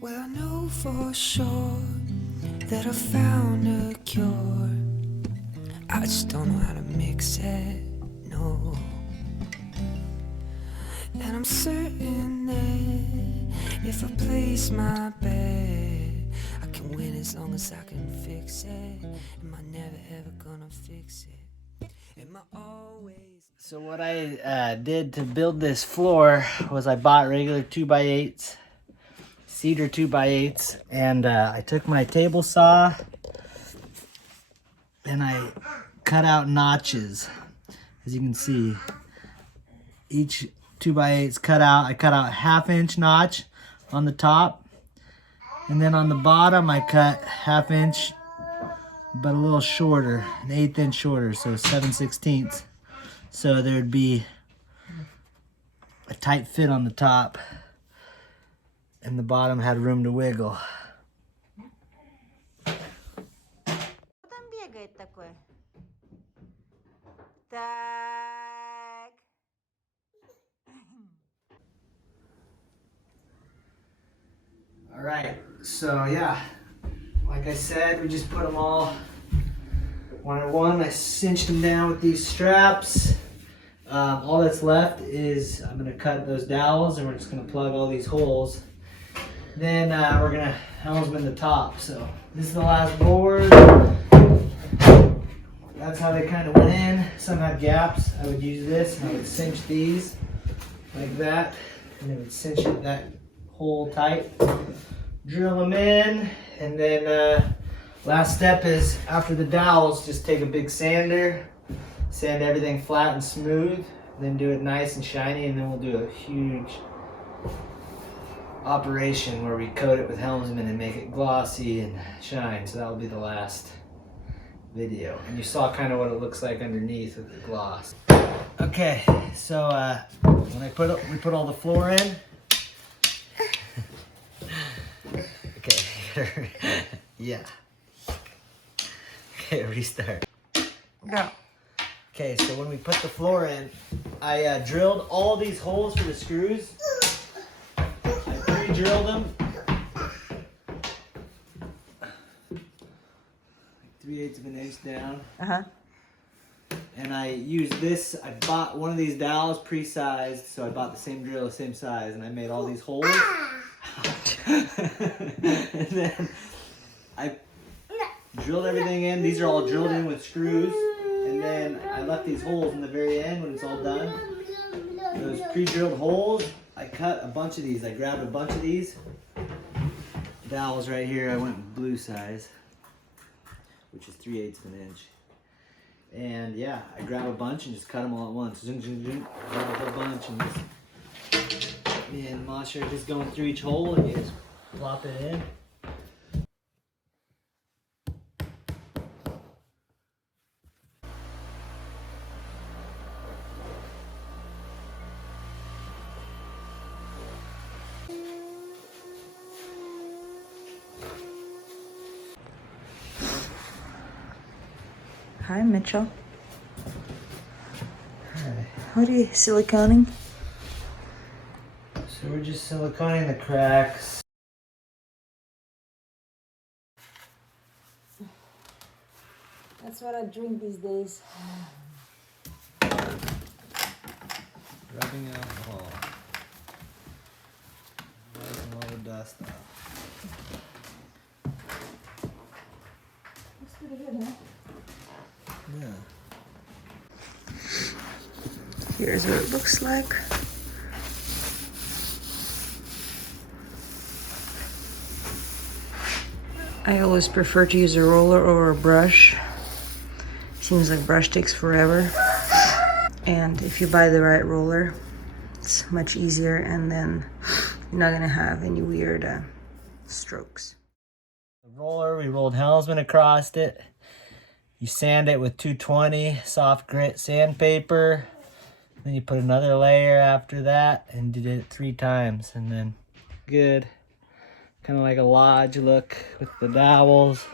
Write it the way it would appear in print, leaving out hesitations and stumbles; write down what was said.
Well, I know for sure that I found a cure. I just don't know how to mix it, no. And I'm certain that if I place my bet, I can win as long as I can fix it. Am I never ever gonna fix it? Am I always... So what I did to build this floor was I bought regular 2x8s, cedar 2x8s, and I took my table saw and I cut out notches. As you can see, each 2x8's cut out. I cut out a 1/2 inch notch on the top, and then on the bottom I cut 1/2 inch, but a little shorter, an 1/8 inch shorter, so 7/16. So there'd be a tight fit on the top, and the bottom had room to wiggle. Там бегает такой. Так. All right, so yeah, like I said, we just put them all one at one. I cinched them down with these straps. All that's left is I'm gonna cut those dowels and we're just gonna plug all these holes. Then we're gonna helmsman the top. So this is the last board. That's how they kind of went in. Some had gaps. I would use this and I would cinch these like that, and it would cinch it that hole tight. Drill them in, and then last step is after the dowels, just take a big sander, sand everything flat and smooth, then do it nice and shiny, and then we'll do a huge operation where we coat it with helmsman and make it glossy and shine. So that will be the last video, and you saw kind of what it looks like underneath with the gloss. Okay, so when we put all the floor in. Okay, yeah. Okay, restart. Go. Okay, so when we put the floor in, I drilled all these holes for the screws. I pre-drilled them. Like 3/8 of an inch down. Uh-huh. And I used this, I bought one of these dowels pre-sized, so I bought the same drill, the same size, and I made all these holes. And then I drilled everything in. These are all drilled in with screws. And then I left these holes in the very end when it's all done. Those pre-drilled holes, I cut a bunch of these. I grabbed a bunch of these dowels right here. I went with blue size, which is 3/8 of an inch. And yeah, I grab a bunch and just cut them all at once. Zoom, zoom, zoom. Grab a whole bunch and just, yeah, the washer just going through each hole, and you just plop it in. Hi, Mitchell. Alright, What are you siliconing? so we're just siliconing the cracks. That's what I drink these days. Rubbing alcohol. Wiping all the dust off. That's pretty good, huh? Yeah. Here's what it looks like. I always prefer to use a roller over a brush. Seems like brush takes forever. And if you buy the right roller, it's much easier, and then you're not gonna have any weird strokes. The roller, we rolled helmsman across it. You sand it with 220 soft grit sandpaper. Then you put another layer after that and did it 3 times, and then good. Kind of like a lodge look with the dowels.